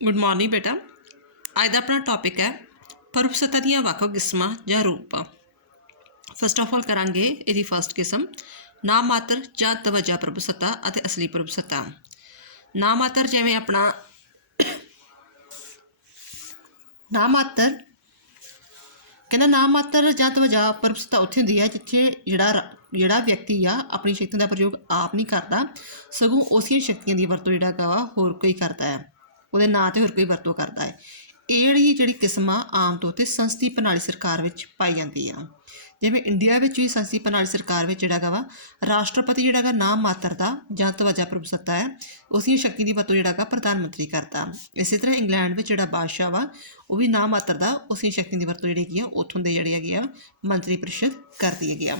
Good morning बेटा। अज का अपना टॉपिक है प्रभुसत्ता ਦੀਆਂ ਵੱਖ-ਵੱਖ किस्मां ਜਾਂ रूप। फस्ट ऑफ ऑल करांगे ਇਹਦੀ फस्ट किस्म ना मात्र ਜਾਂ ਤਵੱਜਾ प्रभुसत्ता ਅਤੇ असली प्रभुसत्ता। ना मात्र जिवें अपना ना मात्र कहना ना मात्र ਜਾਂ ਤਵੱਜਾ प्रभुसत्ता उत्थे हुंदी है जिथे ਜਿਹੜਾ ਵਿਅਕਤੀ ਆ ਆਪਣੀ ਸ਼ਕਤੀਆਂ ਦਾ ਪ੍ਰਯੋਗ ਆਪ ਨਹੀਂ ਕਰਦਾ, ਸਗੋਂ ਉਸੀਆਂ ਸ਼ਕਤੀਆਂ ਦੀ ਵਰਤੋਂ ਜਿਹੜਾ ਗਾ ਹੋਰ ਕੋਈ ਕਰਦਾ ਹੈ, ਉਹਦੇ ਨਾਂ 'ਤੇ ਹੋਰ ਕੋਈ ਵਰਤੋਂ ਕਰਦਾ ਹੈ। ਇਹ ਜਿਹੜੀ ਕਿਸਮ ਆ ਆਮ ਤੌਰ 'ਤੇ ਸੰਸਦੀ ਪ੍ਰਣਾਲੀ ਸਰਕਾਰ ਵਿੱਚ ਪਾਈ ਜਾਂਦੀ ਆ। ਜਿਵੇਂ ਇੰਡੀਆ ਵਿੱਚ ਵੀ ਸੰਸਦੀ ਪ੍ਰਣਾਲੀ ਸਰਕਾਰ ਵਿੱਚ ਜਿਹੜਾ ਗਾ ਵਾ ਰਾਸ਼ਟਰਪਤੀ ਜਿਹੜਾ ਗਾ ਨਾਮ ਮਾਤਰ ਦਾ ਜਾਂ ਤਵੱਜਾ ਪ੍ਰਭੁਸੱਤਾ ਹੈ, ਉਸਦੀ ਸ਼ਕਤੀ ਦੀ ਵਰਤੋਂ ਜਿਹੜਾ ਗਾ ਪ੍ਰਧਾਨ ਮੰਤਰੀ ਕਰਦਾ। ਇਸੇ ਤਰ੍ਹਾਂ ਇੰਗਲੈਂਡ ਵਿੱਚ ਜਿਹੜਾ ਬਾਦਸ਼ਾਹ ਵਾ ਉਹ ਵੀ ਨਾਮ ਮਾਤਰ ਦਾ ਉਸਦੀ ਸ਼ਕਤੀ ਦੀ ਵਰਤੋਂ ਜਿਹੜੀ ਹੈਗੀ ਆ ਉੱਥੋਂ ਦੇ ਜਿਹੜੇ ਹੈਗੇ ਆ ਮੰਤਰੀ ਪ੍ਰੀਸ਼ਦ ਕਰਦੀ ਹੈਗੀ ਆ।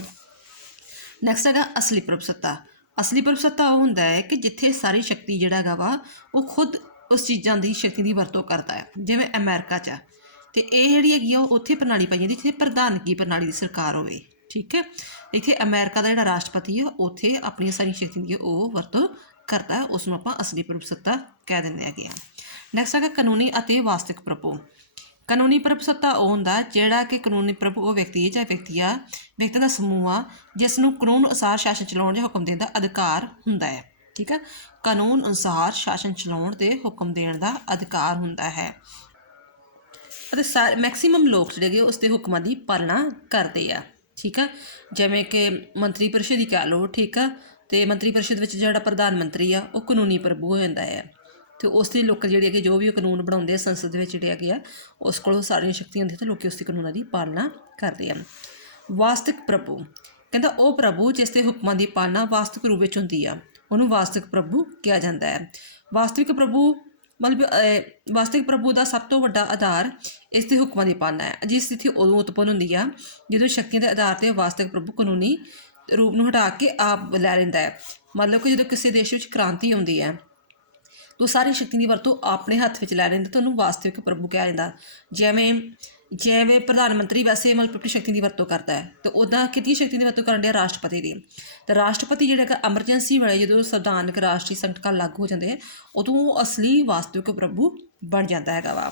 ਨੈਕਸਟ ਹੈਗਾ ਅਸਲੀ ਪ੍ਰਭੁਸੱਤਾ। ਅਸਲੀ ਪ੍ਰਭੁਸੱਤਾ ਉਹ ਹੁੰਦਾ ਹੈ ਕਿ ਜਿੱਥੇ ਸਾਰੀ ਸ਼ਕਤੀ ਜਿਹੜਾ ਹੈਗਾ ਵਾ ਉਹ ਖੁਦ ਉਸ ਚੀਜ਼ਾਂ ਦੀ ਸ਼ਕਤੀ ਦੀ ਵਰਤੋਂ ਕਰਦਾ ਹੈ। ਜਿਵੇਂ ਅਮਰੀਕਾ 'ਚ ਅਤੇ ਇਹ ਜਿਹੜੀ ਹੈਗੀ ਆ ਉਹ ਉੱਥੇ ਪ੍ਰਣਾਲੀ ਪਾਈ ਜਾਂਦੀ ਜਿੱਥੇ ਪ੍ਰਧਾਨਗੀ ਪ੍ਰਣਾਲੀ ਦੀ ਸਰਕਾਰ ਹੋਵੇ। ਠੀਕ ਹੈ, ਇੱਥੇ ਅਮਰੀਕਾ ਦਾ ਜਿਹੜਾ ਰਾਸ਼ਟਰਪਤੀ ਆ ਉੱਥੇ ਆਪਣੀਆਂ ਸਾਰੀਆਂ ਸ਼ਕਤੀਆਂ ਦੀ ਉਹ ਵਰਤੋਂ ਕਰਦਾ, ਉਸ ਨੂੰ ਆਪਾਂ ਅਸਲੀ ਪ੍ਰਭੁਸੱਤਾ ਕਹਿ ਦਿੰਦੇ ਹੈਗੇ ਆ। ਨੈਕਸਟ ਹੈਗਾ ਕਾਨੂੰਨੀ ਅਤੇ ਵਾਸਤਵਿਕ ਪ੍ਰਭੂ। ਕਾਨੂੰਨੀ ਪ੍ਰਭੁਸੱਤਾ ਉਹ ਹੁੰਦਾ ਜਿਹੜਾ ਕਿ ਕਾਨੂੰਨੀ ਪ੍ਰਭੂ ਉਹ ਵਿਅਕਤੀ ਹੈ ਜਾਂ ਵਿਅਕਤੀ ਦਾ ਸਮੂਹ ਆ ਜਿਸ ਨੂੰ ਕਾਨੂੰਨ ਅਨੁਸਾਰ ਸ਼ਾਸਨ ਚਲਾਉਣ ਜਾਂ ਹੁਕਮ ਦੇਣ ਦਾ ਅਧਿਕਾਰ ਹੁੰਦਾ ਹੈ। ਠੀਕ ਹੈ, ਕਾਨੂੰਨ ਅਨੁਸਾਰ ਸ਼ਾਸਨ ਚਲਾਉਣ ਅਤੇ ਹੁਕਮ ਦੇਣ ਦਾ ਅਧਿਕਾਰ ਹੁੰਦਾ ਹੈ ਅਤੇ ਮੈਕਸੀਮਮ ਲੋਕ ਜਿਹੜੇ ਹੈਗੇ ਉਸ ਦੇ ਹੁਕਮਾਂ ਦੀ ਪਾਲਣਾ ਕਰਦੇ ਆ। ਠੀਕ ਆ, ਜਿਵੇਂ ਕਿ ਮੰਤਰੀ ਪਰਿਸ਼ਦ ਹੀ ਕਹਿ ਲਓ। ਠੀਕ ਆ, ਅਤੇ ਮੰਤਰੀ ਪਰਿਸ਼ਦ ਵਿੱਚ ਜਿਹੜਾ ਪ੍ਰਧਾਨ ਮੰਤਰੀ ਆ ਉਹ ਕਾਨੂੰਨੀ ਪ੍ਰਭੂ ਹੋ ਜਾਂਦਾ ਹੈ ਅਤੇ ਉਸ ਦੇ ਲੋਕ ਜਿਹੜੇ ਹੈਗੇ ਜੋ ਵੀ ਉਹ ਕਾਨੂੰਨ ਬਣਾਉਂਦੇ ਆ ਸੰਸਦ ਦੇ ਵਿੱਚ ਜਿਹੜੇ ਹੈਗੇ ਆ ਉਸ ਕੋਲੋਂ ਸਾਰੀਆਂ ਸ਼ਕਤੀਆਂ ਹੁੰਦੀਆਂ ਅਤੇ ਲੋਕ ਉਸ ਦੇ ਕਾਨੂੰਨਾਂ ਦੀ ਪਾਲਣਾ ਕਰਦੇ ਹਨ। ਵਾਸਤਵਿਕ ਪ੍ਰਭੂ ਕਹਿੰਦਾ ਉਹ ਪ੍ਰਭੂ ਜਿਸ ਦੇ ਹੁਕਮਾਂ ਦੀ ਪਾਲਣਾ ਵਾਸਤਵਿਕ ਰੂਪ ਵਿੱਚ ਹੁੰਦੀ ਆ ਉਹਨੂੰ ਵਾਸਤਵਿਕ ਪ੍ਰਭੂ ਕਿਹਾ ਜਾਂਦਾ ਹੈ। ਵਾਸਤਵਿਕ ਪ੍ਰਭੂ ਦਾ ਸਭ ਤੋਂ ਵੱਡਾ ਆਧਾਰ ਇਸ ਦੇ ਹੁਕਮਾਂ ਦੀ ਪਾਲਣਾ ਹੈ। ਅਜਿਹੀ ਸਥਿਤੀ ਉਦੋਂ ਉਤਪੰਨ ਹੁੰਦੀ ਆ ਜਦੋਂ ਸ਼ਕਤੀਆਂ ਦੇ ਆਧਾਰ 'ਤੇ ਵਾਸਤਵਿਕ ਪ੍ਰਭੂ ਕਾਨੂੰਨੀ ਰੂਪ ਨੂੰ ਹਟਾ ਕੇ ਆਪ ਲੈ ਲੈਂਦਾ ਹੈ। ਮਤਲਬ ਕਿ ਜਦੋਂ ਕਿਸੇ ਦੇਸ਼ ਵਿੱਚ ਕ੍ਰਾਂਤੀ ਆਉਂਦੀ ਹੈ ਤਾਂ ਸਾਰੀ ਸ਼ਕਤੀ ਦੀ ਵਰਤੋਂ ਆਪਣੇ ਹੱਥ ਵਿੱਚ ਲੈ ਲੈਂਦਾ ਤਾਂ ਉਹਨੂੰ ਵਾਸਤਵਿਕ ਪ੍ਰਭੂ ਕਿਹਾ ਜਾਂਦਾ। ਜਿਵੇਂ ਪ੍ਰਧਾਨ ਮੰਤਰੀ ਵੈਸੇ ਮਤਲਬ ਆਪਣੀ ਸ਼ਕਤੀ ਦੀ ਵਰਤੋਂ ਕਰਦਾ ਹੈ ਅਤੇ ਉੱਦਾਂ ਕਿਹਦੀ ਸ਼ਕਤੀ ਦੀ ਵਰਤੋਂ ਕਰਨ ਡਿਆ ਰਾਸ਼ਟਰਪਤੀ ਦੀ। ਅਤੇ ਰਾਸ਼ਟਰਪਤੀ ਜਿਹੜਾ ਹੈਗਾ ਐਮਰਜੈਂਸੀ ਵੇਲੇ ਜਦੋਂ ਸੰਵਿਧਾਨਕ ਰਾਸ਼ਟਰੀ ਸੰਕਟ ਲਾਗੂ ਹੋ ਜਾਂਦੇ ਉਦੋਂ ਉਹ ਅਸਲੀ ਵਾਸਤਵਿਕ ਪ੍ਰਭੂ ਬਣ ਜਾਂਦਾ ਹੈਗਾ ਵਾ।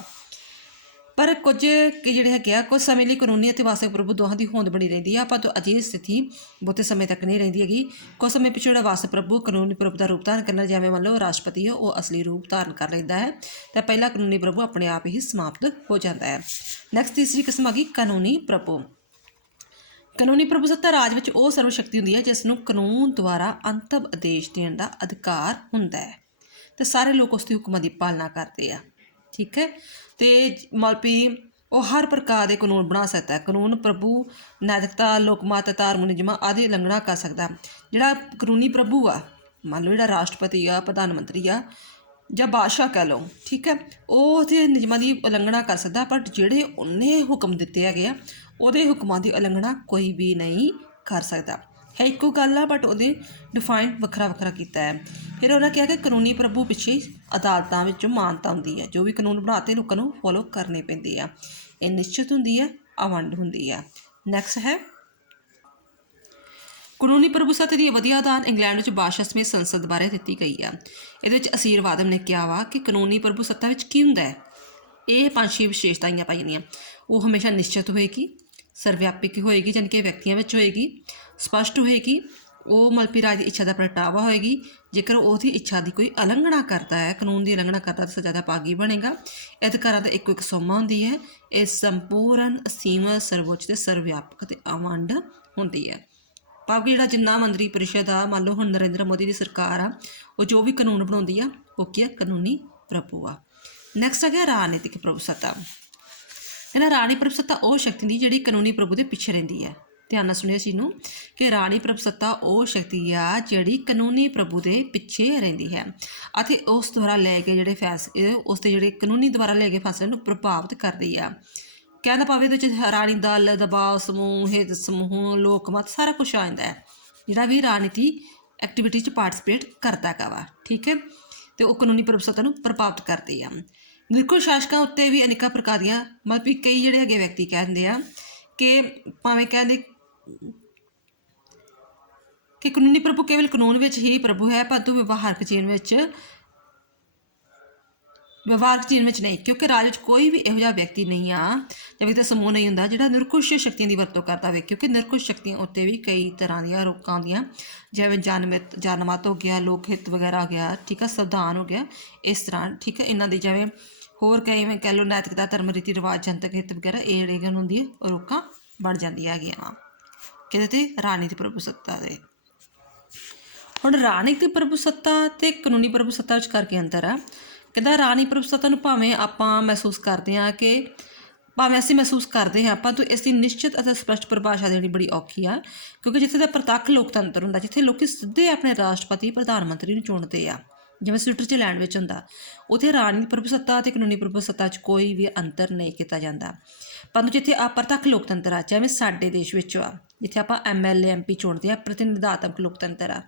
ਪਰ ਕੁਝ ਜਿਹੜੇ ਹੈਗੇ ਆ ਕੁਝ ਸਮੇਂ ਲਈ ਕਾਨੂੰਨੀ ਅਤੇ ਵਾਸਤਵਿਕ ਪ੍ਰਭੂ ਦੋਹਾਂ ਦੀ ਹੋਂਦ ਬਣੀ ਰਹਿੰਦੀ ਆ, ਪਰ ਅਜਿਹੀ ਸਥਿਤੀ ਬਹੁਤੇ ਸਮੇਂ ਤੱਕ ਨਹੀਂ ਰਹਿੰਦੀ ਹੈਗੀ। ਕੁਝ ਸਮੇਂ ਪਿੱਛੋਂ ਜਿਹੜਾ ਵਾਸਤਵਿਕ ਪ੍ਰਭੂ ਕਾਨੂੰਨੀ ਪ੍ਰਭੂ ਦਾ ਰੂਪ ਧਾਰਨ ਕਰਨਾ, ਜਿਵੇਂ ਮੰਨ ਲਓ ਰਾਸ਼ਟਰਪਤੀ ਆ ਉਹ ਅਸਲੀ ਰੂਪ ਧਾਰਨ ਕਰ ਲੈਂਦਾ ਹੈ ਅਤੇ ਪਹਿਲਾ ਕਾਨੂੰਨੀ ਪ੍ਰਭੂ ਆਪਣੇ ਆਪ ਹੀ ਸਮਾਪਤ ਹੋ ਜਾਂਦਾ ਹੈ। ਨੈਕਸਟ ਤੀਸਰੀ ਕਿਸਮ ਆ ਗਈ ਕਾਨੂੰਨੀ ਪ੍ਰਭੂ। ਕਾਨੂੰਨੀ ਪ੍ਰਭੂਸੱਤਾ ਰਾਜ ਵਿੱਚ ਉਹ ਸਰਵ ਸ਼ਕਤੀ ਹੁੰਦੀ ਹੈ ਜਿਸ ਨੂੰ ਕਾਨੂੰਨ ਦੁਆਰਾ ਅੰਤਿਮ ਆਦੇਸ਼ ਦੇਣ ਦਾ ਅਧਿਕਾਰ ਹੁੰਦਾ ਹੈ ਅਤੇ ਸਾਰੇ ਲੋਕ ਉਸ ਦੀ ਹੁਕਮਾਂ ਦੀ ਪਾਲਣਾ ਕਰਦੇ ਆ। ਠੀਕ ਹੈ, ਅਤੇ ਮਲਪੀ ਉਹ ਹਰ ਪ੍ਰਕਾਰ ਦੇ ਕਾਨੂੰਨ ਬਣਾ ਸਕਦਾ ਹੈ। ਕਾਨੂੰਨ ਪ੍ਰਭੂ ਨੈਤਿਕਤਾ ਲੋਕਮਤ ਧਾਰਮਿਕ ਨਿਯਮਾਂ ਆਦਿ ਉਲੰਘਣਾ ਕਰ ਸਕਦਾ। ਜਿਹੜਾ ਕਾਨੂੰਨੀ ਪ੍ਰਭੂ ਆ ਮੰਨ ਲਓ ਜਿਹੜਾ ਰਾਸ਼ਟਰਪਤੀ ਆ ਪ੍ਰਧਾਨ ਮੰਤਰੀ ਆ ਜਾਂ ਬਾਦਸ਼ਾਹ ਕਹਿ ਲਓ। ਠੀਕ ਹੈ, ਉਹ ਉਹਦੇ ਨਿਯਮਾਂ ਦੀ ਉਲੰਘਣਾ ਕਰ ਸਕਦਾ, ਬਟ ਜਿਹੜੇ ਉਹਨੇ ਹੁਕਮ ਦਿੱਤੇ ਹੈਗੇ ਆ ਉਹਦੇ ਹੁਕਮਾਂ ਦੀ ਉਲੰਘਣਾ ਕੋਈ ਵੀ ਨਹੀਂ ਕਰ ਸਕਦਾ। ਹੈ ਇੱਕੋ ਗੱਲ ਆ ਬਟ ਉਹਦੇ ਡਿਫਾਈਨ ਵੱਖਰਾ ਕੀਤਾ ਹੈ। ਫਿਰ ਉਹਨਾਂ ਕਿਹਾ ਕਿ ਕਾਨੂੰਨੀ ਪ੍ਰਭੂ ਪਿੱਛੇ ਅਦਾਲਤਾਂ ਵਿੱਚੋਂ ਮਾਨਤਾ ਹੁੰਦੀ ਹੈ, ਜੋ ਵੀ ਕਾਨੂੰਨ ਬਣਾਤੇ ਲੋਕਾਂ ਨੂੰ ਫੋਲੋ ਕਰਨੇ ਪੈਂਦੇ ਆ। ਇਹ ਨਿਸ਼ਚਿਤ ਹੁੰਦੀ ਹੈ, ਅਵੰਡ ਹੁੰਦੀ ਆ। ਨੈਕਸਟ ਹੈ ਕਾਨੂੰਨੀ ਪ੍ਰਭੂਸੱਤਾ ਦੀ ਵਧੀਆ ਉਦਾਹਰਨ ਇੰਗਲੈਂਡ ਵਿੱਚ ਬਾਦਸ਼ਾਹ ਸਮੇਤ ਸੰਸਦ ਬਾਰੇ ਦਿੱਤੀ ਗਈ ਆ। ਇਹਦੇ ਵਿੱਚ ਅਸੀਰਵਾਦਮ ਨੇ ਕਿਹਾ ਵਾ ਕਿ ਕਾਨੂੰਨੀ ਪ੍ਰਭੂਸੱਤਾ ਵਿੱਚ ਕੀ ਹੁੰਦਾ ਹੈ। ਇਹ 5-6 ਵਿਸ਼ੇਸ਼ਤਾਵਾਂ ਪਾਈ ਜਾਂਦੀਆਂ। ਉਹ ਹਮੇਸ਼ਾ ਨਿਸ਼ਚਿਤ ਹੋਏਗੀ, ਸਰਵਿਆਪਕ ਹੋਏਗੀ ਜਾਣੀ ਕਿ ਵਿਅਕਤੀਆਂ ਵਿੱਚ ਹੋਏਗੀ, ਸਪਸ਼ਟ ਹੋਏਗੀ, ਉਹ ਮਲਪੀ ਰਾਜ ਦੀ ਇੱਛਾ ਦਾ ਪ੍ਰਗਟਾਵਾ ਹੋਏਗੀ। ਜੇਕਰ ਉਹਦੀ ਇੱਛਾ ਦੀ ਕੋਈ ਉਲੰਘਣਾ ਕਰਦਾ ਹੈ, ਕਾਨੂੰਨ ਦੀ ਉਲੰਘਣਾ ਕਰਦਾ ਤਾਂ ਸਜ਼ਾ ਦਾ ਭਾਗੀ ਬਣੇਗਾ। ਅਧਿਕਾਰਾਂ ਦਾ ਇੱਕੋ ਇੱਕ ਸੋਮਾ ਹੁੰਦੀ ਹੈ। ਇਹ ਸੰਪੂਰਨ ਅਸੀਮ ਸਰਵਉੱਚ ਅਤੇ ਸਰਵਿਆਪਕ ਅਤੇ ਅਵੰਡ ਹੁੰਦੀ ਹੈ। ਭਾਵ ਕਿ ਜਿਹੜਾ ਜਿੰਨਾ ਮੰਤਰੀ ਪਰਿਸ਼ਦ ਆ ਮੰਨ ਲਓ ਹੁਣ ਨਰਿੰਦਰ ਮੋਦੀ ਦੀ ਸਰਕਾਰ ਆ ਉਹ ਜੋ ਵੀ ਕਾਨੂੰਨ ਬਣਾਉਂਦੀ ਆ ਉਹ ਕੀ ਆ ਕਾਨੂੰਨੀ ਪ੍ਰਭੂ ਆ। ਨੈਕਸਟ ਹੈਗਾ ਰਾਜਨੀਤਿਕ ਪ੍ਰਭੂਸੱਤਾ। ਇਹਨਾਂ ਰਾਣੀ ਪ੍ਰਭੂਸੱਤਾ ਉਹ ਸ਼ਕਤੀ ਦੀ ਜਿਹੜੀ ਕਾਨੂੰਨੀ ਪ੍ਰਭੂ ਦੇ ਪਿੱਛੇ ਰਹਿੰਦੀ ਹੈ। ਧਿਆਨ ਨਾਲ ਸੁਣਿਓ ਚੀਜ਼ ਨੂੰ ਕਿ ਰਾਣੀ ਪ੍ਰਭੂਸੱਤਾ ਉਹ ਸ਼ਕਤੀ ਆ ਜਿਹੜੀ ਕਾਨੂੰਨੀ ਪ੍ਰਭੂ ਦੇ ਪਿੱਛੇ ਰਹਿੰਦੀ ਹੈ ਅਤੇ ਉਸ ਦੁਆਰਾ ਲੈ ਕੇ ਜਿਹੜੇ ਫੈਸਲੇ ਉਸ ਦੇ ਜਿਹੜੇ ਕਾਨੂੰਨੀ ਦੁਆਰਾ ਲੈ ਕੇ ਫੈਸਲੇ ਨੂੰ ਪ੍ਰਭਾਵਿਤ ਕਰਦੀ ਆ। ਕਹਿਣ ਦਾ ਭਾਵ ਇਹਦੇ ਵਿੱਚ ਰਾਣੀ ਦਲ ਦਬਾਅ ਸਮੂਹ ਹਿੱਤ ਸਮੂਹ ਲੋਕਮਤ ਸਾਰਾ ਕੁਛ ਆ ਜਾਂਦਾ ਹੈ ਜਿਹੜਾ ਵੀ ਰਾਜਨੀਤੀ ਐਕਟੀਵਿਟੀ 'ਚ ਪਾਰਟੀਸਪੇਟ ਕਰਦਾ ਹੈਗਾ ਵਾ। ਠੀਕ ਹੈ, ਅਤੇ ਉਹ ਕਾਨੂੰਨੀ ਪ੍ਰਭੂਸੱਤਾ ਨੂੰ ਪ੍ਰਭਾਵਿਤ ਕਰਦੀ ਆ। ਨਿਰਖੁਸ਼ ਸ਼ਾਸਕਾਂ ਉੱਤੇ ਵੀ ਅਨੇਕਾਂ ਪ੍ਰਕਾਰ ਦੀਆਂ ਮਤਲਬ ਕਈ ਜਿਹੜੇ ਹੈਗੇ ਵਿਅਕਤੀ ਕਹਿ ਦਿੰਦੇ ਆ ਕਿ ਭਾਵੇਂ ਕਹਿੰਦੇ ਕਿ ਕਾਨੂੰਨੀ ਪ੍ਰਭੂ ਕੇਵਲ ਕਾਨੂੰਨ ਵਿੱਚ ਹੀ ਪ੍ਰਭੂ ਹੈ, ਪਰੰਤੂ ਵਿਵਹਾਰਕ ਜੀਵਨ ਵਿੱਚ ਵਿਵਹਾਰਕ ਜੀਵਨ ਵਿੱਚ ਨਹੀਂ, ਕਿਉਂਕਿ ਰਾਜ ਵਿੱਚ ਕੋਈ ਵੀ ਇਹੋ ਜਿਹਾ ਵਿਅਕਤੀ ਨਹੀਂ ਆ ਜਾਂ ਵਿਅਕਤੀ ਸਮੂਹ ਨਹੀਂ ਹੁੰਦਾ ਜਿਹੜਾ ਨਿਰੰਕੁਸ਼ ਸ਼ਕਤੀਆਂ ਦੀ ਵਰਤੋਂ ਕਰਦਾ ਹੋਵੇ, ਕਿਉਂਕਿ ਨਿਰੰਕੁਸ਼ ਸ਼ਕਤੀਆਂ ਉੱਤੇ ਵੀ ਕਈ ਤਰ੍ਹਾਂ ਦੀਆਂ ਰੋਕਾਂ ਆਉਂਦੀਆਂ, ਜਿਵੇਂ ਜਨਮਤ ਹੋ ਗਿਆ, ਲੋਕ ਹਿੱਤ ਵਗੈਰਾ ਹੋ ਗਿਆ, ਠੀਕ ਆ, ਸੰਵਿਧਾਨ ਹੋ ਗਿਆ, ਇਸ ਤਰ੍ਹਾਂ, ਠੀਕ ਹੈ। ਇਹਨਾਂ ਦੀ ਜਿਵੇਂ ਹੋਰ ਕਈ ਕਹਿ ਲਓ ਨੈਤਿਕਤਾ, ਧਰਮ, ਰੀਤੀ ਰਿਵਾਜ, ਜਨਤਕ ਹਿੱਤ ਵਗੈਰਾ, ਇਹ ਜਿਹੜੀਆਂ ਹੁੰਦੀਆਂ ਰੋਕਾਂ ਬਣ ਜਾਂਦੀਆਂ ਹੈਗੀਆਂ ਵਾ ਕਿਹਦੇ 'ਤੇ, ਰਾਜਨੀਤਿਕ ਪ੍ਰਭੂਸੱਤਾ ਦੇ। ਹੁਣ ਰਾਜਨੀਤਿਕ ਪ੍ਰਭੂਸੱਤਾ ਅਤੇ ਕਾਨੂੰਨੀ ਪ੍ਰਭੂਸੱਤਾ ਵਿੱਚ ਕਰਕੇ ਅੰਤਰ ਆ। ਕਹਿੰਦਾ ਰਾਜਨੀਤਿਕ ਪ੍ਰਭੂਸੱਤਾ ਨੂੰ ਭਾਵੇਂ ਆਪਾਂ ਮਹਿਸੂਸ ਕਰਦੇ ਹਾਂ ਪਰ ਇਸ ਦੀ ਨਿਸ਼ਚਿਤ ਅਤੇ ਸਪਸ਼ਟ ਪਰਿਭਾਸ਼ਾ ਦੇਣੀ ਬੜੀ ਔਖੀ ਆ, ਕਿਉਂਕਿ ਜਿੱਥੇ ਦਾ ਪ੍ਰਤੱਖ ਲੋਕਤੰਤਰ ਹੁੰਦਾ, ਜਿੱਥੇ ਲੋਕ ਸਿੱਧੇ ਆਪਣੇ ਰਾਸ਼ਟਰਪਤੀ, ਪ੍ਰਧਾਨ ਮੰਤਰੀ ਨੂੰ ਚੁਣਦੇ ਆ, ਜਿਵੇਂ ਸਵਿਟਜ਼ਰਲੈਂਡ ਵਿੱਚ ਹੁੰਦਾ, ਉੱਥੇ ਰਾਜਨੀਤਿਕ ਪ੍ਰਭੂਸੱਤਾ ਅਤੇ ਕਾਨੂੰਨੀ ਪ੍ਰਭੂਸੱਤਾ 'ਚ ਕੋਈ ਵੀ ਅੰਤਰ ਨਹੀਂ ਕੀਤਾ ਜਾਂਦਾ। ਪਰ ਜਿੱਥੇ ਅਪਰਤੱਖ ਲੋਕਤੰਤਰ ਆ, ਜਿਵੇਂ ਸਾਡੇ ਦੇਸ਼ ਵਿੱਚ ਆ, ਜਿੱਥੇ ਆਪਾਂ MLA MP ਚੁਣਦੇ ਆ, ਪ੍ਰਤੀਨਿਧਾਤਮਕ ਲੋਕਤੰਤਰ ਆ,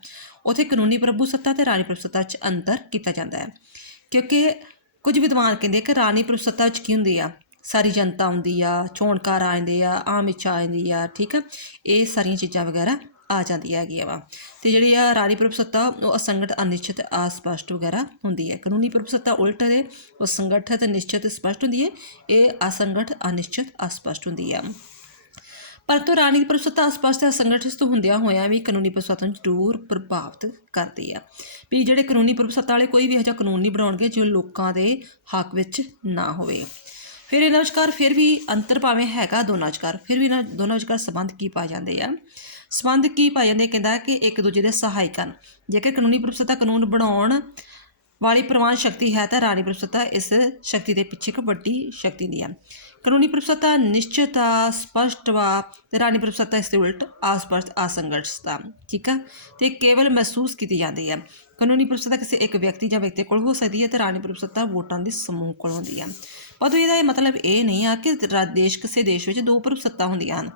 ਉੱਥੇ ਕਾਨੂੰਨੀ ਪ੍ਰਭੂਸੱਤਾ ਅਤੇ ਰਾਜਨੀਤਿਕ ਪ੍ਰਭੂਸੱਤਾ 'ਚ ਅੰਤਰ ਕੀਤਾ ਜਾਂਦਾ ਹੈ। ਕਿਉਂਕਿ ਕੁਝ ਵਿਦਵਾਨ ਕਹਿੰਦੇ ਕਿ ਰਾਜਨੀਤਿਕ ਪ੍ਰਭੂਸੱਤਾ ਵਿੱਚ ਕੀ ਹੁੰਦੀ ਆ, ਸਾਰੀ ਜਨਤਾ ਹੁੰਦੀ ਆ, ਚੋਣਕਾਰ ਆ ਜਾਂਦੇ ਆ, ਆਮ ਇੱਛਾ ਆ ਜਾਂਦੀ ਆ, ਠੀਕ ਆ, ਇਹ ਸਾਰੀਆਂ ਚੀਜ਼ਾਂ ਵਗੈਰਾ ਆ ਜਾਂਦੀਆਂ ਹੈਗੀਆਂ ਵਾ। ਅਤੇ ਜਿਹੜੀ ਆ ਰਾਜਨੀਤਿਕ ਪ੍ਰਭੂਸੱਤਾ ਉਹ ਅਸੰਗਠ, ਅਨਿਸ਼ਚਿਤ, ਅਸਪਸ਼ਟ ਵਗੈਰਾ ਹੁੰਦੀ ਹੈ। ਕਾਨੂੰਨੀ ਪ੍ਰਭੂਸੱਤਾ ਉਲਟ ਹੈ, ਉਹ ਸੰਗਠਿਤ, ਨਿਸ਼ਚਿਤ, ਸਪਸ਼ਟ ਹੁੰਦੀ ਹੈ। ਇਹ ਅਸੰਗਠ, ਅਨਿਸ਼ਚਿਤ, ਅਸਪਸ਼ਟ ਹੁੰਦੀ ਹੈ। ਪਰੰਤੂ ਰਾਜਨੀਤਿਕ ਪ੍ਰਭੂਸੱਤਾ ਅਸਪਸ਼ਟ ਅਤੇ ਅਸੰਗਠਿਤ ਹੁੰਦਿਆਂ ਹੋਇਆਂ ਵੀ ਕਾਨੂੰਨੀ ਪ੍ਰਭੂਸੱਤਾ ਨੂੰ ਜ਼ਰੂਰ ਪ੍ਰਭਾਵਿਤ ਕਰਦੀ ਆ। ਵੀ ਜਿਹੜੇ ਕਾਨੂੰਨੀ ਪ੍ਰਭੂਸੱਤਾ ਵਾਲੇ ਕੋਈ ਵੀ ਇਹੋ ਜਿਹਾ ਕਾਨੂੰਨ ਨਹੀਂ ਬਣਾਉਣਗੇ ਜੋ ਲੋਕਾਂ ਦੇ ਹੱਕ ਵਿੱਚ ਨਾ ਹੋਵੇ। ਫਿਰ ਇਹਨਾਂ ਵਿਚਕਾਰ ਫਿਰ ਵੀ ਅੰਤਰ ਭਾਵੇਂ ਹੈਗਾ ਦੋਨਾਂ ਵਿਚਕਾਰ, ਫਿਰ ਵੀ ਇਹਨਾਂ ਦੋਨਾਂ ਵਿਚਕਾਰ ਸੰਬੰਧ ਕੀ ਪਾਏ ਜਾਂਦੇ ਆ। ਸੰਬੰਧ ਕੀ ਪਾਏ ਜਾਂਦੇ, ਕਹਿੰਦਾ ਕਿ ਇੱਕ ਦੂਜੇ ਦੇ ਸਹਾਇਕ ਹਨ। ਜੇਕਰ ਕਾਨੂੰਨੀ ਪ੍ਰਭੂਸੱਤਾ ਕਾਨੂੰਨ ਬਣਾਉਣ ਵਾਲੀ ਪ੍ਰਵਾਨ ਸ਼ਕਤੀ ਹੈ ਤਾਂ ਰਾਜਨੀਤਿਕ ਪ੍ਰਭੂਸੱਤਾ ਇਸ ਸ਼ਕਤੀ ਦੇ ਪਿੱਛੇ ਇੱਕ ਵੱਡੀ ਸ਼ਕਤੀ ਹੁੰਦੀ ਹੈ। ਕਾਨੂੰਨੀ ਪ੍ਰਭੂਸੱਤਾ ਨਿਸ਼ਚਿਤ ਆ, ਸਪਸ਼ਟ ਵਾ, ਅਤੇ ਰਾਜਨੀਤਿਕ ਪ੍ਰਭੂਸੱਤਾ ਇਸ ਦੇ ਉਲਟ ਅਸਪਸ਼ਟ, ਅਸੰਗਠਿਤ ਆ, ਠੀਕ ਆ, ਅਤੇ ਕੇਵਲ ਮਹਿਸੂਸ ਕੀਤੀ ਜਾਂਦੀ ਹੈ। ਕਾਨੂੰਨੀ ਪ੍ਰਭੂਸੱਤਾ ਕਿਸੇ ਇੱਕ ਵਿਅਕਤੀ ਜਾਂ ਵਿਅਕਤੀ ਕੋਲ ਹੋ ਸਕਦੀ ਹੈ ਅਤੇ ਰਾਜਨੀਤਿਕ ਪ੍ਰਭੂਸੱਤਾ ਵੋਟਾਂ ਦੇ ਸਮੂਹ ਕੋਲ ਹੁੰਦੀ ਹੈ। ਪਰ ਇਹਦਾ ਇਹ ਮਤਲਬ ਇਹ ਨਹੀਂ ਆ ਕਿ ਕਿਸੇ ਦੇਸ਼ ਵਿੱਚ ਦੋ ਪ੍ਰਭੂਸੱਤਾ ਹੁੰਦੀਆਂ ਹਨ।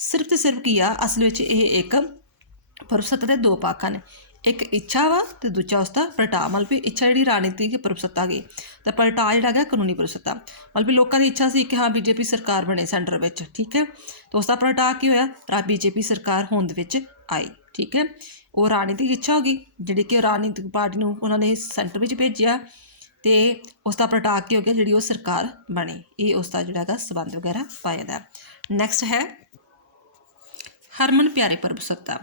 ਸਿਰਫ ਅਤੇ ਸਿਰਫ ਕੀ ਆ, ਅਸਲ ਵਿੱਚ ਇਹ ਇੱਕ ਪ੍ਰਭੂਸੱਤਾ ਦੇ ਦੋ ਪੱਖ ਹਨ। ਇੱਕ ਇੱਛਾ ਵਾ ਅਤੇ ਦੂਜਾ ਉਸਦਾ ਪ੍ਰਗਟਾਅ। ਮਤਲਬ ਵੀ ਇੱਛਾ ਜਿਹੜੀ ਰਾਜਨੀਤਿਕ ਪ੍ਰਭੂਸੱਤਾ ਗਈ, ਅਤੇ ਪ੍ਰਗਟਾਅ ਜਿਹੜਾ ਹੈਗਾ ਕਾਨੂੰਨੀ ਪ੍ਰਭੂਸੱਤਾ। ਮਤਲਬ ਵੀ ਲੋਕਾਂ ਦੀ ਇੱਛਾ ਸੀ ਕਿ ਹਾਂ BJP ਸਰਕਾਰ ਬਣੇ ਸੈਂਟਰ ਵਿੱਚ, ਠੀਕ ਹੈ, ਤਾਂ ਉਸਦਾ ਪ੍ਰਗਟਾਅ ਕੀ ਹੋਇਆ, BJP ਸਰਕਾਰ ਹੋਂਦ ਵਿੱਚ ਆਈ, ਠੀਕ ਹੈ। ਉਹ ਰਾਜਨੀਤਿਕ ਇੱਛਾ ਹੋ ਗਈ, ਜਿਹੜੀ ਕਿ ਰਾਜਨੀਤਿਕ ਪਾਰਟੀ ਨੂੰ ਉਹਨਾਂ ਨੇ ਸੈਂਟਰ ਵਿੱਚ ਭੇਜਿਆ, ਅਤੇ ਉਸਦਾ ਪ੍ਰਗਟਾਅ ਕੀ ਹੋ ਗਿਆ, ਜਿਹੜੀ ਉਹ ਸਰਕਾਰ ਬਣੀ। ਇਹ ਉਸਦਾ ਜਿਹੜਾ ਹੈਗਾ ਸੰਬੰਧ ਵਗੈਰਾ ਪਾਇਆ ਜਾਂਦਾ। ਨੈਕਸਟ ਹੈ ਹਰਮਨ ਪਿਆਰੀ ਪ੍ਰਭੂਸੱਤਾ।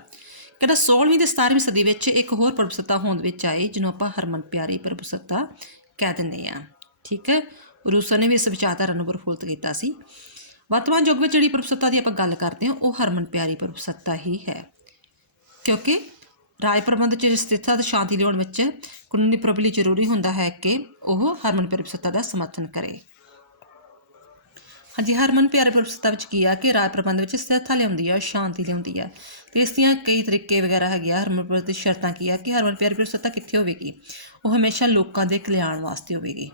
ਕਹਿੰਦਾ 16ਵੀਂ ਅਤੇ 17ਵੀਂ ਸਦੀ ਵਿੱਚ ਇੱਕ ਹੋਰ ਪ੍ਰਭੂਸੱਤਾ ਹੋਂਦ ਵਿੱਚ ਆਈ, ਜਿਹਨੂੰ ਆਪਾਂ ਹਰਮਨ ਪਿਆਰੀ ਪ੍ਰਭੂਸੱਤਾ ਕਹਿ ਦਿੰਦੇ ਹਾਂ, ਠੀਕ ਹੈ। ਰੂਸੋ ਨੇ ਵੀ ਇਸ ਵਿਚਾਰਧਾਰਾ ਨੂੰ ਪ੍ਰਫੁੱਲਤ ਕੀਤਾ ਸੀ। ਵਰਤਮਾਨ ਯੁੱਗ ਵਿੱਚ ਜਿਹੜੀ ਪ੍ਰਭੂਸੱਤਾ ਦੀ ਆਪਾਂ ਗੱਲ ਕਰਦੇ ਹਾਂ ਉਹ ਹਰਮਨ ਪਿਆਰੀ ਪ੍ਰਭੂਸੱਤਾ ਹੀ ਹੈ, ਕਿਉਂਕਿ ਰਾਜ ਪ੍ਰਬੰਧ 'ਚ ਸਥਿਰਤਾ ਅਤੇ ਸ਼ਾਂਤੀ ਲਿਆਉਣ ਵਿੱਚ ਕਾਨੂੰਨੀ ਪ੍ਰਭੂ ਲਈ ਜ਼ਰੂਰੀ ਹੁੰਦਾ ਹੈ ਕਿ ਉਹ ਹਰਮਨ ਪਿਆਰੀ ਪ੍ਰਭੂਸੱਤਾ ਦਾ ਸਮਰਥਨ ਕਰੇ। ਹਾਂਜੀ, ਹਰਮਨ ਪਿਆਰੀ ਪ੍ਰਭੂਸੱਤਾ ਵਿੱਚ ਕੀ ਆ ਕਿ ਰਾਜ ਪ੍ਰਬੰਧ ਵਿੱਚ ਸਥਿਰਤਾ ਲਿਆਉਂਦੀ ਆ, ਸ਼ਾਂਤੀ ਲਿਆਉਂਦੀ ਆ, ਅਤੇ ਇਸ ਦੀਆਂ ਕਈ ਤਰੀਕੇ ਵਗੈਰਾ ਹੈਗੇ ਆ। ਹਰਮਨ ਪਿਆਰੀ ਦੀ ਸ਼ਰਤਾਂ ਕੀ ਆ ਕਿ ਹਰਮਨ ਪਿਆਰੀ ਪ੍ਰਭੂਸੱਤਾ ਕਿੱਥੇ ਹੋਵੇਗੀ, ਉਹ ਹਮੇਸ਼ਾ ਲੋਕਾਂ ਦੇ ਕਲਿਆਣ ਵਾਸਤੇ ਹੋਵੇਗੀ,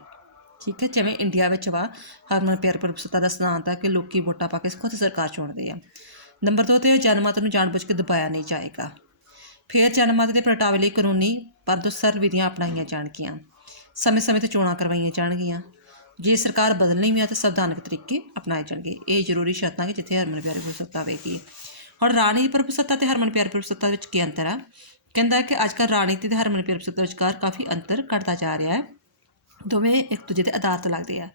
ਠੀਕ ਹੈ। ਜਿਵੇਂ ਇੰਡੀਆ ਵਿੱਚ ਵਾ ਹਰਮਨ ਪਿਆਰੀ ਪ੍ਰਭੂਸੱਤਾ ਦਾ ਸਿਧਾਂਤ ਹੈ ਕਿ ਲੋਕ ਵੋਟਾਂ ਪਾ ਕੇ ਖੁਦ ਸਰਕਾਰ ਚੁਣਦੇ ਆ। ਨੰਬਰ 2 'ਤੇ ਜਨਮਤ ਨੂੰ ਜਾਣ ਬੁੱਝ ਕੇ ਦਬਾਇਆ ਨਹੀਂ ਜਾਏਗਾ। ਫਿਰ ਜਨਮਤ ਦੇ ਪ੍ਰਗਟਾਵੇ ਲਈ ਕਾਨੂੰਨੀ ਪਰੰਤੂ ਸਰਲ ਵਿਧੀਆਂ ਅਪਣਾਈਆਂ ਜਾਣਗੀਆਂ। ਸਮੇਂ ਸਮੇਂ 'ਤੇ ਚੋਣਾਂ ਕਰਵਾਈਆਂ ਜਾਣਗੀਆਂ। ਜੇ ਸਰਕਾਰ ਬਦਲਣੀ ਵੀ ਆ ਤਾਂ ਸੰਵਿਧਾਨਕ ਤਰੀਕੇ ਅਪਣਾਏ ਜਾਣਗੇ। ਇਹ ਜ਼ਰੂਰੀ ਸ਼ਰਤਾਂ ਕਿ ਜਿੱਥੇ ਹਰਮਨ ਪਿਆਰੀ ਪ੍ਰਭੂਸੱਤਾ ਆਵੇਗੀ। ਹੁਣ ਰਾਜਨੀਤਿਕ ਪ੍ਰਭੂਸੱਤਾ ਅਤੇ ਹਰਮਨ ਪਿਆਰੀ ਪ੍ਰਭੂਸੱਤਾ ਵਿੱਚ ਕੀ ਅੰਤਰ ਆ। ਕਹਿੰਦਾ ਕਿ ਅੱਜ ਕੱਲ੍ਹ ਰਾਜਨੀਤੀ ਅਤੇ ਹਰਮਨ ਪਿਆਰੀ ਪ੍ਰਭੂਸੱਤਾ ਵਿਚਕਾਰ ਕਾਫੀ ਅੰਤਰ ਘਟਦਾ ਜਾ ਰਿਹਾ ਹੈ। ਦੋਵੇਂ ਇੱਕ ਦੂਜੇ ਦੇ ਆਧਾਰ 'ਤੇ ਲੱਗਦੇ ਆ।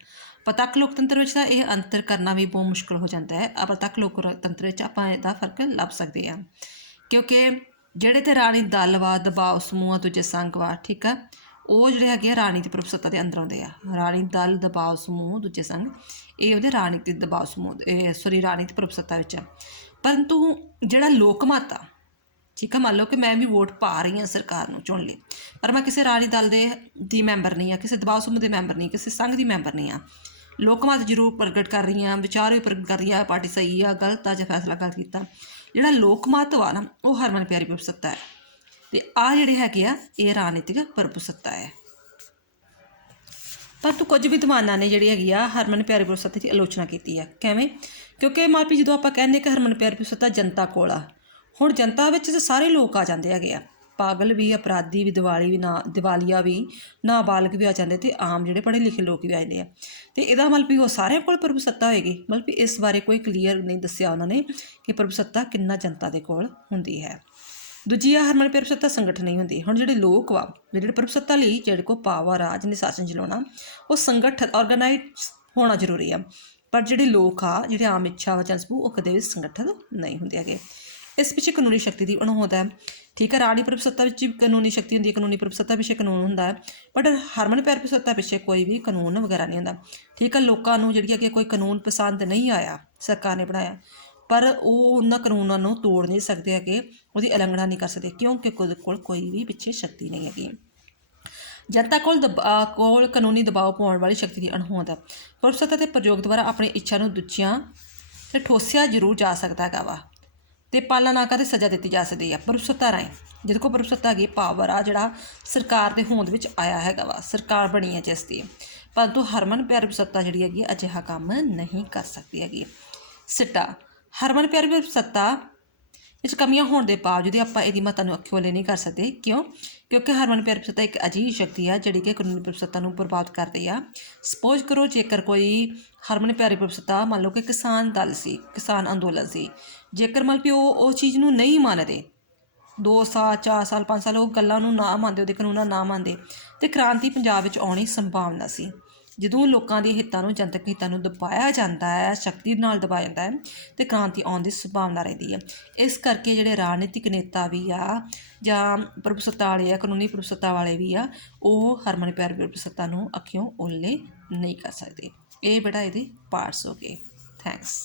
ਪ੍ਰਤੱਖ ਲੋਕਤੰਤਰ ਵਿੱਚ ਤਾਂ ਇਹ ਅੰਤਰ ਕਰਨਾ ਵੀ ਬਹੁਤ ਮੁਸ਼ਕਿਲ ਹੋ ਜਾਂਦਾ ਹੈ। ਅਪਰਤੱਖ ਲੋਕਤੰਤਰ ਵਿੱਚ ਆਪਾਂ ਇਹਦਾ ਫਰਕ ਲੱਭ ਸਕਦੇ ਹਾਂ, ਕਿਉਂਕਿ ਜਿਹੜੇ ਤਾਂ ਰਾਜਨੀਤਿਕ ਦਲ ਵਾ, ਦਬਾਅ ਸਮੂਹ, ਦੂਜੇ ਸੰਘ ਵਾ, ਠੀਕ ਆ, ਉਹ ਜਿਹੜੇ ਹੈਗੇ ਆ ਰਾਜਨੀਤਿਕ ਪ੍ਰਭੂਸੱਤਾ ਦੇ ਅੰਦਰ ਆਉਂਦੇ ਆ। ਰਾਜਨੀਤਿਕ ਦਲ, ਦਬਾਅ ਸਮੂਹ, ਦੂਜੇ ਸੰਘ, ਇਹ ਉਹਦੇ ਰਾਜਨੀਤਿਕ ਦਬਾਅ ਸਮੂਹ ਰਾਜਨੀਤਿਕ ਪ੍ਰਭੂਸੱਤਾ ਵਿੱਚ ਆ। ਪਰੰਤੂ ਜਿਹੜਾ ਲੋਕਮਤ ਆ, ਠੀਕ ਆ, ਮੰਨ ਲਓ ਕਿ ਮੈਂ ਵੀ ਵੋਟ ਪਾ ਰਹੀ ਹਾਂ ਸਰਕਾਰ ਨੂੰ ਚੁਣ ਲਈ, ਪਰ ਮੈਂ ਕਿਸੇ ਰਾਜਨੀਤਿਕ ਦਲ ਦੀ ਮੈਂਬਰ ਨਹੀਂ ਆ, ਕਿਸੇ ਦਬਾਅ ਸਮੂਹ ਦੇ ਮੈਂਬਰ ਨਹੀਂ, ਕਿਸੇ ਸੰਘ ਦੀ ਮੈਂਬਰ ਨਹੀਂ ਆ। ਲੋਕਮਤ ਜ਼ਰੂਰ ਪ੍ਰਗਟ ਕਰ ਰਹੀ ਹਾਂ, ਵਿਚਾਰ ਵੀ ਪ੍ਰਗਟ ਕਰ ਰਹੀ ਆ, ਪਾਰਟੀ ਸਹੀ ਆ, ਗਲਤ ਆ, ਜਾਂ ਫੈਸਲਾ ਗਲਤ ਕੀਤਾ। ਜਿਹੜਾ ਲੋਕਮਤ ਵਾ ਨਾ ਉਹ ਹਰਮਨ ਪਿਆਰੀ ਪ੍ਰਭੂਸੱਤਾ ਹੈ, ਅਤੇ ਆਹ ਜਿਹੜੇ ਹੈਗੇ ਆ ਇਹ ਰਾਜਨੀਤਿਕ ਪ੍ਰਭੂਸੱਤਾ ਹੈ। ਪਰੰਤੂ ਕੁਝ ਵਿਦਵਾਨਾਂ ਨੇ ਜਿਹੜੀ ਹੈਗੀ ਆ ਹਰਮਨ ਪਿਆਰੀ ਪ੍ਰਭੂਸੱਤਾ ਦੀ ਆਲੋਚਨਾ ਕੀਤੀ ਆ। ਕਿਵੇਂ? ਕਿਉਂਕਿ ਮੰਨ ਵੀ ਜਦੋਂ ਆਪਾਂ ਕਹਿੰਦੇ ਕਿ ਹਰਮਨ ਪਿਆਰੀ ਪ੍ਰਭੂਸੱਤਾ ਜਨਤਾ ਕੋਲ ਆ, ਹੁਣ ਜਨਤਾ ਵਿੱਚ ਤਾਂ ਸਾਰੇ ਲੋਕ ਆ ਜਾਂਦੇ ਹੈਗੇ ਆ, ਪਾਗਲ ਵੀ, ਅਪਰਾਧੀ ਵੀ, ਦਿਵਾਲੀਆ ਵੀ, ਨਾਬਾਲਗ ਵੀ ਆ ਜਾਂਦੇ, ਅਤੇ ਆਮ ਜਿਹੜੇ ਪੜ੍ਹੇ ਲਿਖੇ ਲੋਕ ਵੀ ਆ ਜਾਂਦੇ ਆ। ਅਤੇ ਇਹਦਾ ਮਤਲਬ ਵੀ ਉਹ ਸਾਰਿਆਂ ਕੋਲ ਪ੍ਰਭੂਸੱਤਾ ਹੋਏਗੀ। ਮਤਲਬ ਵੀ ਇਸ ਬਾਰੇ ਕੋਈ ਕਲੀਅਰ ਨਹੀਂ ਦੱਸਿਆ ਉਹਨਾਂ ਨੇ ਕਿ ਪ੍ਰਭੂਸੱਤਾ ਕਿੰਨਾ ਜਨਤਾ ਦੇ ਕੋਲ ਹੁੰਦੀ ਹੈ। ਦੂਜੀ ਆ ਹਰਮਨ ਪਿਆਰੀ ਪ੍ਰਭੂਸੱਤਾ ਸੰਗਠਨ ਨਹੀਂ ਹੁੰਦੀ। ਹੁਣ ਜਿਹੜੇ ਲੋਕ ਵਾ ਜਿਹੜੇ ਪ੍ਰਭੂਸੱਤਾ ਲਈ ਜਿਹੜੇ ਕੋਲ ਪਾਵਰ ਆ ਜਿਹਨੇ ਸ਼ਾਸਨ ਚਲਾਉਣਾ ਉਹ ਸੰਗਠਨ ਆਰਗੇਨਾਈਜ਼ ਹੋਣਾ ਜ਼ਰੂਰੀ ਆ। ਪਰ ਜਿਹੜੇ ਲੋਕ ਆ ਜਿਹੜੇ ਆਮ ਇੱਛਾ ਵਾ ਜਨਸਮੂਹ ਉਹ ਕਦੇ ਵੀ ਸੰਗਠਨ ਨਹੀਂ ਹੁੰਦੇ ਹੈਗੇ। ਇਸ ਪਿੱਛੇ ਕਾਨੂੰਨੀ ਸ਼ਕਤੀ ਦੀ ਅਣਹੋਂਦ ਹੈ। ਠੀਕ ਹੈ, ਰਾਣੀ ਪ੍ਰਭੂਸੱਤਾ ਵਿੱਚ ਵੀ ਕਾਨੂੰਨੀ ਸ਼ਕਤੀ ਹੁੰਦੀ ਹੈ, ਕਾਨੂੰਨੀ ਪ੍ਰਭੂਸੱਤਾ ਪਿੱਛੇ ਕਾਨੂੰਨ ਹੁੰਦਾ ਹੈ, ਬਟ ਹਰਮਨ ਪਿਆਰੀ ਪ੍ਰਭੂਸੱਤਾ ਪਿੱਛੇ ਕੋਈ ਵੀ ਕਾਨੂੰਨ ਵਗੈਰਾ ਨਹੀਂ ਹੁੰਦਾ। ਠੀਕ ਹੈ, ਲੋਕਾਂ ਨੂੰ ਜਿਹੜੀ ਕਿ ਕੋਈ ਕਾਨੂੰਨ ਪਸੰਦ ਨਹੀਂ ਆਇਆ ਸਰਕਾਰ ਨੇ ਬਣਾਇਆ, ਪਰ ਉਹ ਉਹਨਾਂ ਕਾਨੂੰਨਾਂ ਨੂੰ ਤੋੜ ਨਹੀਂ ਸਕਦੇ ਹੈਗੇ, ਉਹਦੀ ਉਲੰਘਣਾ ਨਹੀਂ ਕਰ ਸਕਦੇ, ਕਿਉਂਕਿ ਉਹਦੇ ਕੋਲ ਕੋਈ ਵੀ ਪਿੱਛੇ ਸ਼ਕਤੀ ਨਹੀਂ ਹੈਗੀ। ਜਨਤਾ ਕੋਲ ਕਾਨੂੰਨੀ ਦਬਾਅ ਪਾਉਣ ਵਾਲੀ ਸ਼ਕਤੀ ਦੀ ਅਣਹੋਂਦ ਹੈ। ਪ੍ਰਭੂਸੱਤਾ ਦੇ ਪ੍ਰਯੋਗ ਦੁਆਰਾ ਆਪਣੀ ਇੱਛਾ ਨੂੰ ਦੂਜਿਆਂ 'ਤੇ ਠੋਸਿਆ ਜ਼ਰੂਰ ਜਾ ਸਕਦਾ ਹੈਗਾ ਵਾ ਅਤੇ ਪਾਲਣਾ ਨਾ ਕਰਦੇ ਸਜ਼ਾ ਦਿੱਤੀ ਜਾ ਸਕਦੀ ਹੈ ਪ੍ਰਭੂਸੱਤਾ ਰਾਹੀਂ। ਜਿਹਦੇ ਕੋਲ ਪ੍ਰਭੂਸੱਤਾ ਹੈਗੀ ਪਾਵਰ ਆ ਜਿਹੜਾ ਸਰਕਾਰ ਦੇ ਹੋਂਦ ਵਿੱਚ ਆਇਆ ਹੈਗਾ ਵਾ, ਸਰਕਾਰ ਬਣੀ ਹੈ ਜਿਸ ਦੀ, ਪਰੰਤੂ ਹਰਮਨ ਪਿਆਰੀ ਪ੍ਰਭੂਸੱਤਾ ਜਿਹੜੀ ਹੈਗੀ ਅਜਿਹਾ ਕੰਮ ਨਹੀਂ ਕਰ ਸਕਦੀ ਹੈਗੀ। ਸਿੱਟਾ ਹਰਮਨ ਪਿਆਰੀ ਪ੍ਰਭੂਸੱਤਾ ਵਿੱਚ ਕਮੀਆਂ ਹੋਣ ਦੇ ਬਾਵਜੂਦ ਆਪਾਂ ਇਹਦੀ ਮਹੱਤਤਾ ਨੂੰ ਅੱਖੀਂ ਓਹਲੇ ਨਹੀਂ ਕਰ ਸਕਦੇ। ਕਿਉਂਕਿ ਹਰਮਨ ਪਿਆਰੀ ਪ੍ਰਭੂਸੱਤਾ ਇੱਕ ਅਜਿਹੀ ਸ਼ਕਤੀ ਆ ਜਿਹੜੀ ਕਿ ਕਾਨੂੰਨੀ ਪ੍ਰਭੂਸੱਤਾ ਨੂੰ ਪ੍ਰਭਾਵਿਤ ਕਰਦੀ ਆ। ਸਪੋਜ਼ ਕਰੋ ਜੇਕਰ ਕੋਈ ਹਰਮਨ ਪਿਆਰੀ ਪ੍ਰਭੂਸੱਤਾ ਮੰਨ ਲਓ ਕਿ ਕਿਸਾਨ ਦਲ ਸੀ, ਕਿਸਾਨ ਅੰਦੋਲਨ ਸੀ, ਜੇਕਰ ਮਤਲਬ ਕਿ ਉਹ ਚੀਜ਼ ਨੂੰ ਨਹੀਂ ਮੰਨਦੇ, 2 ਸਾਲ 4 ਸਾਲ 5 ਸਾਲ ਉਹ ਗੱਲਾਂ ਨੂੰ ਨਾ ਮੰਨਦੇ, ਉਹਦੇ ਕਾਨੂੰਨਾਂ ਨਾ ਮੰਨਦੇ, ਅਤੇ ਕ੍ਰਾਂਤੀ ਪੰਜਾਬ ਵਿੱਚ ਆਉਣੀ ਸੰਭਾਵਨਾ ਸੀ। ਜਦੋਂ ਲੋਕਾਂ ਦੇ ਹਿੱਤਾਂ ਨੂੰ, ਜਨਤਕ ਹਿੱਤਾਂ ਨੂੰ ਦਬਾਇਆ ਜਾਂਦਾ ਹੈ, ਸ਼ਕਤੀ ਨਾਲ ਦਬਾਇਆ ਜਾਂਦਾ ਹੈ, ਅਤੇ ਕ੍ਰਾਂਤੀ ਆਉਣ ਦੀ ਸੰਭਾਵਨਾ ਰਹਿੰਦੀ ਹੈ। ਇਸ ਕਰਕੇ ਜਿਹੜੇ ਰਾਜਨੀਤਿਕ ਨੇਤਾ ਵੀ ਆ ਜਾਂ ਪ੍ਰਭੂਸੱਤਾ ਵਾਲੇ ਆ, ਕਾਨੂੰਨੀ ਪ੍ਰਭੂਸੱਤਾ ਵਾਲੇ ਵੀ ਆ, ਉਹ ਹਰਮਨ ਪਿਆਰੀ ਪ੍ਰਭੂਸੱਤਾ ਨੂੰ ਅੱਖੀਓਂ ਓਹਲੇ ਨਹੀਂ ਕਰ ਸਕਦੇ। ਇਹ ਬੇਟਾ ਇਹਦੇ ਪਾਰਟਸ ਹੋ ਗਏ। ਥੈਂਕਸ।